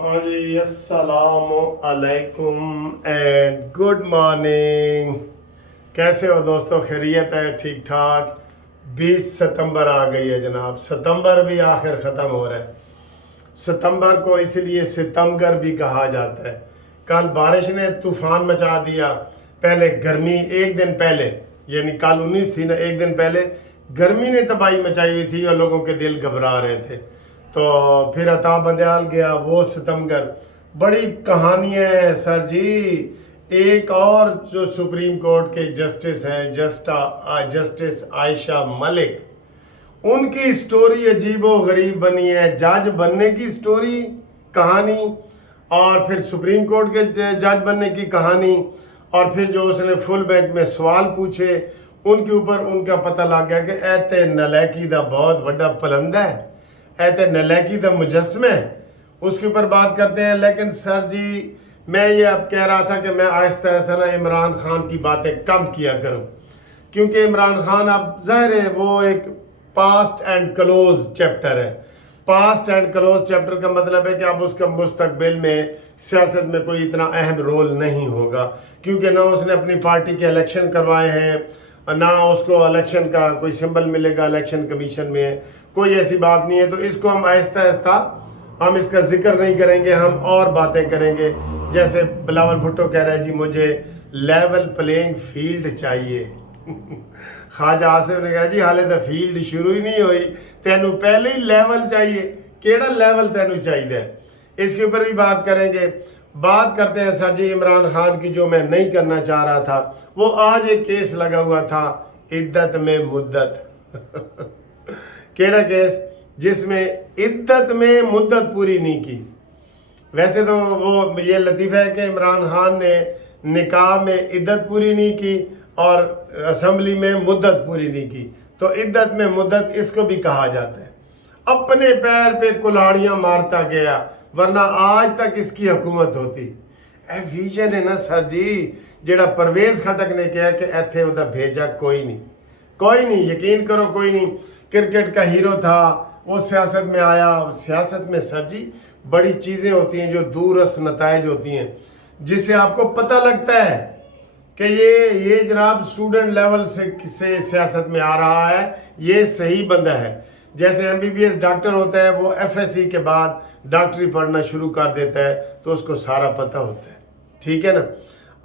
हाँ जी, अस्सलाम अलैकुम एंड गुड मॉर्निंग। कैसे हो दोस्तों? खैरियत है? ठीक ठाक। 20 सितंबर आ गई है जनाब। सितंबर भी आखिर ख़त्म हो रहा है। सितंबर को इसलिए सितमगर भी कहा जाता है। कल बारिश ने तूफान मचा दिया। पहले गर्मी, एक दिन पहले यानी कल 19 थी ना, एक दिन पहले गर्मी ने तबाही मचाई हुई थी और लोगों के दिल घबरा रहे थे। तो फिर अता बंदयाल गया, वो सितमगर। बड़ी कहानियाँ हैं सर जी। एक और जो सुप्रीम कोर्ट के जस्टिस हैं, जस्टिस आयशा मलिक, उनकी स्टोरी अजीबो गरीब बनी है। जज बनने की स्टोरी, कहानी, और फिर सुप्रीम कोर्ट के जज बनने की कहानी, और फिर जो उसने फुल बेंच में सवाल पूछे उनके ऊपर उनका पता लग गया कि ऐते नलैकी दा बहुत बड़ा पलंदा है, ऐते नलैकी दा मुजस्मे है। उसके ऊपर बात करते हैं। लेकिन सर जी, मैं ये अब कह रहा था कि मैं आहिस्ता आहिस्ता ना इमरान खान की बातें कम किया करूं, क्योंकि इमरान खान अब ज़ाहिर है वो एक पास्ट एंड क्लोज चैप्टर है। पास्ट एंड क्लोज चैप्टर का मतलब है कि अब उसका मुस्तकबिल में सियासत में कोई इतना अहम रोल नहीं होगा, क्योंकि ना उसने अपनी पार्टी के इलेक्शन करवाए हैं, ना उसको इलेक्शन का कोई सिंबल मिलेगा इलेक्शन कमीशन में, कोई ऐसी बात नहीं है। तो इसको हम आहिस्ता आहिस्ता हम इसका जिक्र नहीं करेंगे, हम और बातें करेंगे। जैसे बिलावल भुट्टो कह रहे हैं जी मुझे लेवल प्लेइंग फील्ड चाहिए। ख्वाजा आसिफ ने कहा जी हाले तो फील्ड शुरू ही नहीं हुई, तेनू पहले ही लेवल चाहिए। केड़ा लेवल तेनू चाहिए? इसके ऊपर भी बात करेंगे। बात करते हैं सर जी इमरान खान की, जो मैं नहीं करना चाह रहा था। वो आज एक केस लगा हुआ था, इद्दत में मुद्दत। केड़ा केस? जिसमें इद्दत में मुद्दत पूरी नहीं की। वैसे तो वो ये लतीफ़ा है कि इमरान खान ने निकाह में इद्दत पूरी नहीं की और असम्बली में मुद्दत पूरी नहीं की, तो इद्दत में मुद्दत इसको भी कहा जाता है। अपने पैर पे कुल्हाड़ियाँ मारता गया, वरना आज तक इसकी हुकूमत होती। ए विजन है ना सर जी, जेड़ा परवेज खटक ने कहा कि इत्थे उदा भेजा कोई नहीं, कोई नहीं, यकीन करो कोई नहीं। क्रिकेट का हीरो था, वो सियासत में आया। सियासत में सर जी बड़ी चीज़ें होती हैं जो दूरस नताइज होती हैं, जिससे आपको पता लगता है कि ये जनाब स्टूडेंट लेवल से सियासत में आ रहा है, ये सही बंदा है। जैसे एमबीबीएस डॉक्टर होता है, वो एफएससी के बाद डॉक्टरी पढ़ना शुरू कर देता है, तो उसको सारा पता होता है, ठीक है ना।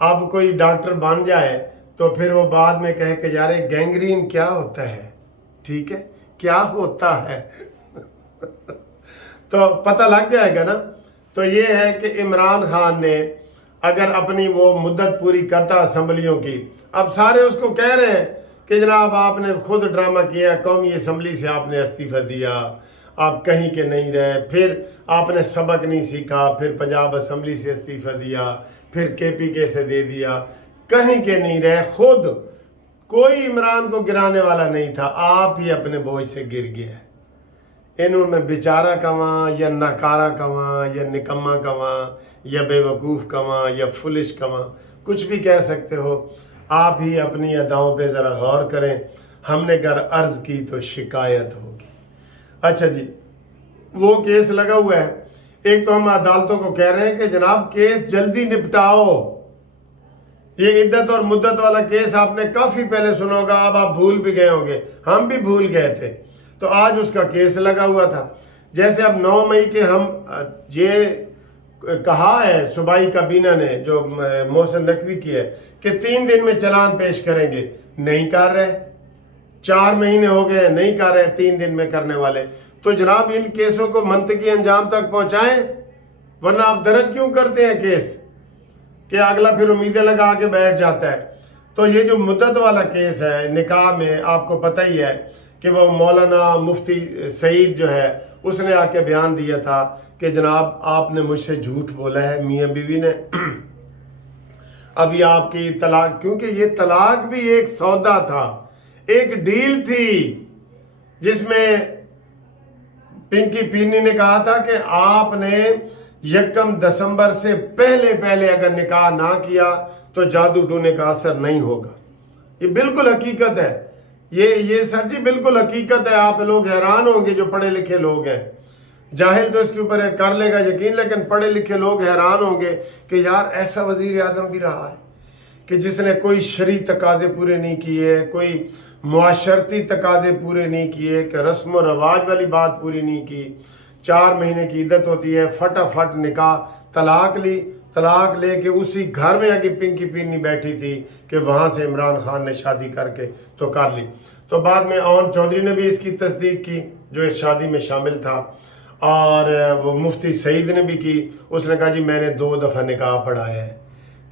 अब कोई डॉक्टर बन जाए तो फिर वो बाद में कहे कि यार गैंग्रीन क्या होता है, ठीक है, क्या होता है। तो पता लग जाएगा ना। तो ये है कि इमरान खान ने अगर अपनी वो मुद्दत पूरी करता असम्बलियों की, अब सारे उसको कह रहे हैं कि जनाब आपने खुद ड्रामा किया, कौमी असम्बली से आपने इस्तीफ़ा दिया, आप कहीं के नहीं रहे, फिर आपने सबक नहीं सीखा, फिर पंजाब असम्बली से इस्तीफ़ा दिया, फिर केपीके से दे दिया, कहीं के नहीं रहे। खुद कोई इमरान को गिराने वाला नहीं था, आप ही अपने बोझ से गिर गया। इन्हों में बेचारा कवां या नकारा कवां या निकम्मा कवां या बेवकूफ़ कवां या फुलिश कवां, कुछ भी कह सकते हो। आप ही अपनी अदाओं पे ज़रा गौर करें। हमने कर अर्ज़ की तो शिकायत होगी। अच्छा जी, वो केस लगा हुआ है। एक तो हम अदालतों को कह रहे हैं कि जनाब केस जल्दी निपटाओ। ये इद्दत और मुद्दत वाला केस आपने काफ़ी पहले सुना होगा, अब आप भूल भी गए होंगे, हम भी भूल गए थे। तो आज उसका केस लगा हुआ था। जैसे अब 9 मई के हम ये कहा है सूबाई काबीना ने, जो मोहसिन नकवी की है, कि 3 दिन में चलान पेश करेंगे, नहीं कर रहे। 4 महीने हो गए नहीं कर रहे, 3 दिन में करने वाले। तो जनाब इन केसों को मंतकी अंजाम तक पहुंचाएं, वरना आप दर्ज क्यों करते हैं केस कि अगला फिर उम्मीदें लगा के बैठ जाता है। तो ये जो मुद्दत वाला केस है निकाह में, आपको पता ही है कि वो मौलाना मुफ्ती सईद जो है, उसने आके बयान दिया था कि जनाब आपने मुझसे झूठ बोला है, मियाँ बीवी ने। अभी आपकी तलाक, क्योंकि ये तलाक भी एक सौदा था, एक डील थी, जिसमें पिंकी पीनी ने कहा था कि आपने 1 दिसंबर से पहले अगर निकाह ना किया तो जादू टूने का असर नहीं होगा। ये बिल्कुल हकीकत है। ये सर जी बिल्कुल हकीकत है। आप लोग हैरान होंगे जो पढ़े लिखे लोग हैं। जाहिल तो इसके ऊपर कर लेगा यकीन, लेकिन पढ़े लिखे लोग हैरान होंगे कि यार ऐसा वजीर आज़म भी रहा है कि जिसने कोई शरई तकाजे पूरे नहीं किए, कोई मुआशरती तकाजे पूरे नहीं किए, कि रस्म व रवाज वाली बात पूरी नहीं की। 4 महीने की इद्दत होती है, फटाफट निकाह, तलाक ली, तलाक ले के उसी घर में आके पिंकी पीनी बैठी थी कि वहाँ से इमरान खान ने शादी करके तो कर ली। तो बाद में ओन चौधरी ने भी इसकी तस्दीक की जो इस शादी में शामिल था, और वो मुफ्ती सईद ने भी की। उसने कहा जी मैंने 2 दफ़ा निकाह पढ़ाया है,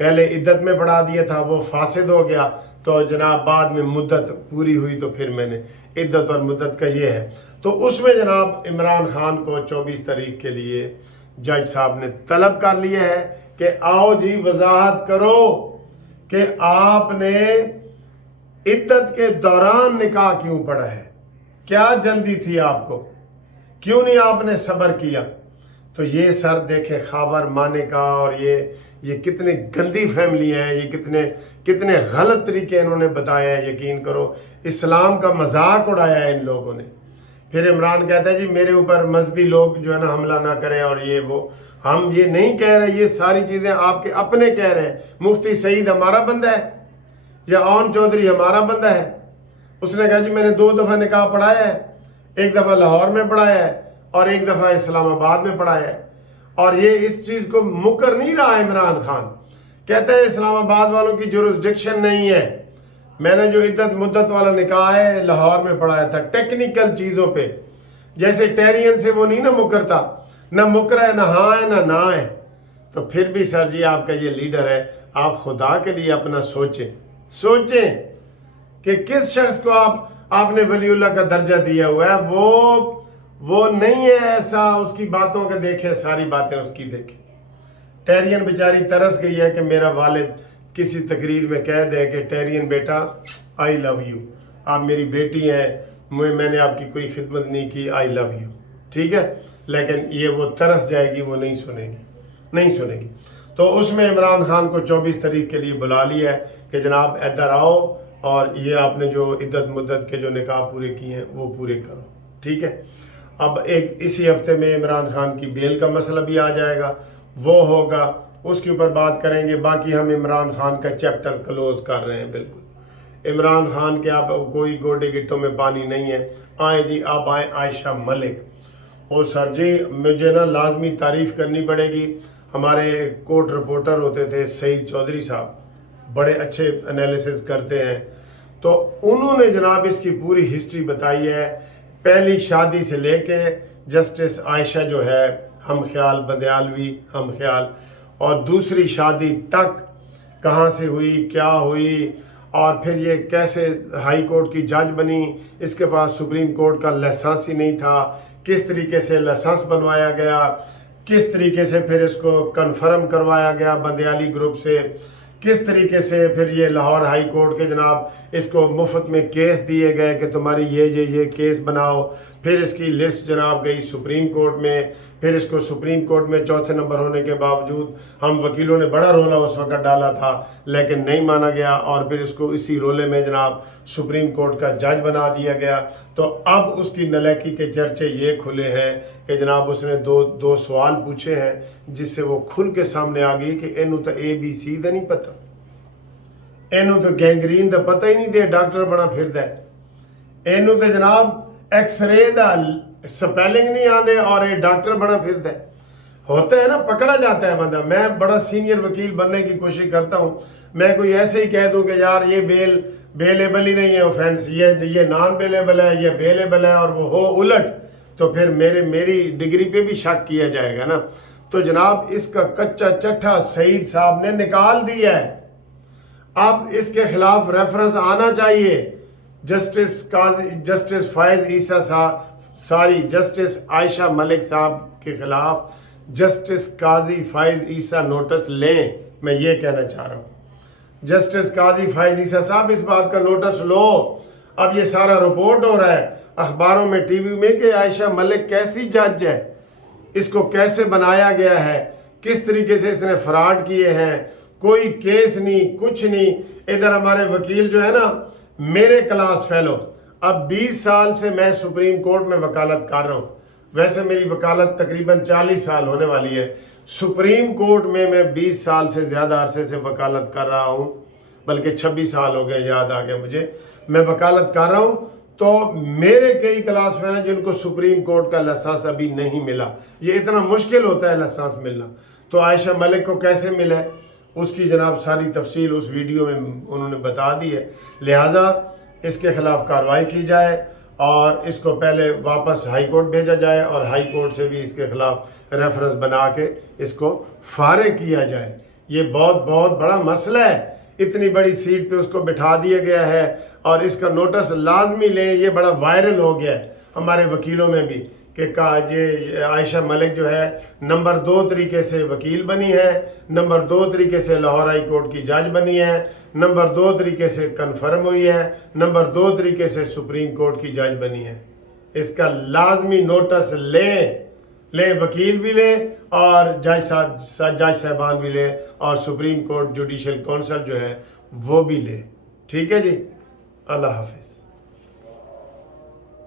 पहले इद्दत में पढ़ा दिया था, वो फासिद हो गया, तो जनाब बाद में मुद्दत पूरी हुई तो फिर मैंने, इद्दत और मुद्दत का ये है। तो उसमें जनाब इमरान खान को 24 तारीख के लिए जज साहब ने तलब कर लिया है कि आओ जी वजाहत करो कि आपने इद्दत के दौरान निकाह क्यों पढ़ा है, क्या जल्दी थी आपको, क्यों नहीं आपने सब्र किया। तो ये सर देखे खावर माने का, और ये कितनी गंदी फैमिलियाँ हैं, ये कितने गलत तरीके इन्होंने बताया है। यकीन करो इस्लाम का मजाक उड़ाया है इन लोगों ने। फिर इमरान कहता है जी मेरे ऊपर मजहबी लोग जो है ना हमला ना करें, और ये वो, हम ये नहीं कह रहे, ये सारी चीज़ें आपके अपने कह रहे हैं। मुफ्ती सईद हमारा बंदा है या ओन चौधरी हमारा बंदा है। उसने कहा जी मैंने 2 दफ़ा निकाह पढ़ाया है, 1 दफ़ा लाहौर में पढ़ाया है और 1 दफ़ा इस्लामाबाद में पढ़ाया है। और ये इस चीज़ को मुकर नहीं रहा इमरान खान, कहता है इस्लामाबाद वालों की जुरिस्डिक्शन नहीं है, मैंने जो इद्दत मुद्दत वाला निकाह है लाहौर में पढ़ाया था, टेक्निकल चीज़ों पे, जैसे टेरियन से वो नहीं ना मुकरता, ना मुकरा है, ना हाँ है, ना है। तो फिर भी सर जी आपका ये लीडर है, आप खुदा के लिए अपना सोचें कि किस शख्स को आपने वलीउल्लाह का दर्जा दिया हुआ है। वो नहीं है ऐसा, उसकी बातों के देखे, सारी बातें उसकी देखे। टेरियन बेचारी तरस गई है कि मेरा वालिद किसी तकरीर में कह दे कि टेरियन बेटा आई लव यू, आप मेरी बेटी हैं, मैंने आपकी कोई खिदमत नहीं की, आई लव यू, ठीक है। लेकिन ये वो तरस जाएगी, वो नहीं सुनेगी। तो उसमें इमरान खान को 24 तारीख के लिए बुला लिया है कि जनाब इधर आओ और ये आपने जो इद्दत मुद्दत के जो निकाह पूरे किए हैं वो पूरे करो, ठीक है। अब एक इसी हफ्ते में इमरान खान की बेल का मसला भी आ जाएगा, वो होगा, उसके ऊपर बात करेंगे। बाकी हम इमरान खान का चैप्टर क्लोज कर रहे हैं बिल्कुल। इमरान खान के आप कोई गोडे गिट्टों में पानी नहीं है। आए जी, आप आए आयशा मलिक। और सर जी मुझे ना लाजमी तारीफ़ करनी पड़ेगी, हमारे कोर्ट रिपोर्टर होते थे सईद चौधरी साहब, बड़े अच्छे एनालिसिस करते हैं। तो उन्होंने जनाब इसकी पूरी हिस्ट्री बताई है, पहली शादी से लेके जस्टिस आयशा जो है हम ख्याल बंदयालवी हम ख्याल, और दूसरी शादी तक कहाँ से हुई, क्या हुई, और फिर ये कैसे हाई कोर्ट की जज बनी, इसके पास सुप्रीम कोर्ट का लाइसेंस ही नहीं था, किस तरीके से लाइसेंस बनवाया गया, किस तरीके से फिर इसको कन्फर्म करवाया गया बंदयाली ग्रुप से, किस तरीके से फिर ये लाहौर हाई कोर्ट के जनाब इसको मुफ्त में केस दिए गए कि तुम्हारी ये केस बनाओ। फिर इसकी लिस्ट जनाब गई सुप्रीम कोर्ट में, फिर इसको सुप्रीम कोर्ट में चौथे नंबर होने के बावजूद हम वकीलों ने बड़ा रोला उस वक्त डाला था, लेकिन नहीं माना गया, और फिर इसको इसी रोले में जनाब सुप्रीम कोर्ट का जज बना दिया गया। तो अब उसकी नलायकी के चर्चे ये खुले हैं कि जनाब उसने दो सवाल पूछे हैं जिससे वो खुल के सामने आ गई कि इनू तो ABC का नहीं पता, इनू तो गैंग्रीन का पता ही नहीं दे, डॉक्टर बना फिरदा है, इनू तो जनाब एक्सरे का स्पेलिंग नहीं आते और ये डॉक्टर बना फिरदा है। होता है ना, पकड़ा जाता है बंदा। मैं बड़ा सीनियर वकील बनने की कोशिश करता हूँ, मैं कोई ऐसे ही कह दूं कि यार ये बेलेबल ही नहीं है ऑफेंस, ये नॉन बेलेबल है, ये बेलेबल है, और वो हो उलट, तो फिर मेरी डिग्री पे भी शक किया जाएगा ना। तो जनाब इसका कच्चा चट्ठा सईद साहब ने निकाल दिया है। अब इसके खिलाफ रेफरेंस आना चाहिए, जस्टिस फायज ईसा साहब, जस्टिस आयशा मलिक साहब के खिलाफ जस्टिस काजी फायज ईसा नोटिस लें। मैं ये कहना चाह रहा हूँ, जस्टिस काजी फायज ईसा साहब इस बात का नोटिस लो। अब ये सारा रिपोर्ट हो रहा है अखबारों में, टीवी में, कि आयशा मलिक कैसी जज है, इसको कैसे बनाया गया है, किस तरीके से इसने फ्रॉड किए हैं, कोई केस नहीं, कुछ नहीं। इधर हमारे वकील जो है ना, मेरे क्लास फेलो, अब 20 साल से मैं सुप्रीम कोर्ट में वकालत कर रहा हूँ, वैसे मेरी वकालत तकरीबन 40 साल होने वाली है। सुप्रीम कोर्ट में मैं 20 साल से ज़्यादा अरसे से वकालत कर रहा हूँ, बल्कि 26 साल हो गए, याद आ गया मुझे। मैं वकालत कर रहा हूँ, तो मेरे कई क्लास में हैं जिनको सुप्रीम कोर्ट का लाइसेंस अभी नहीं मिला। ये इतना मुश्किल होता है लाइसेंस मिलना। तो आयशा मलिक को कैसे मिला है उसकी जनाब सारी तफसील उस वीडियो में उन्होंने बता दी है। लिहाजा इसके खिलाफ कार्रवाई की जाए और इसको पहले वापस हाई कोर्ट भेजा जाए और हाई कोर्ट से भी इसके खिलाफ रेफरेंस बना के इसको फारिग किया जाए। ये बहुत बहुत बड़ा मसला है। इतनी बड़ी सीट पे उसको बिठा दिया गया है और इसका नोटिस लाजमी लें। ये बड़ा वायरल हो गया है हमारे वकीलों में भी कि ये आयशा मलिक जो है नंबर 2 तरीके से वकील बनी है, नंबर 2 तरीके से लाहौर हाई कोर्ट की जज बनी है, नंबर 2 तरीके से कन्फर्म हुई है, नंबर 2 तरीके से सुप्रीम कोर्ट की जज बनी है। इसका लाजमी नोटिस ले वकील भी ले और जज साहबान भी ले और सुप्रीम कोर्ट जुडिशल काउंसिल जो है वो भी ले। ठीक है जी, अल्लाह हाफिज़।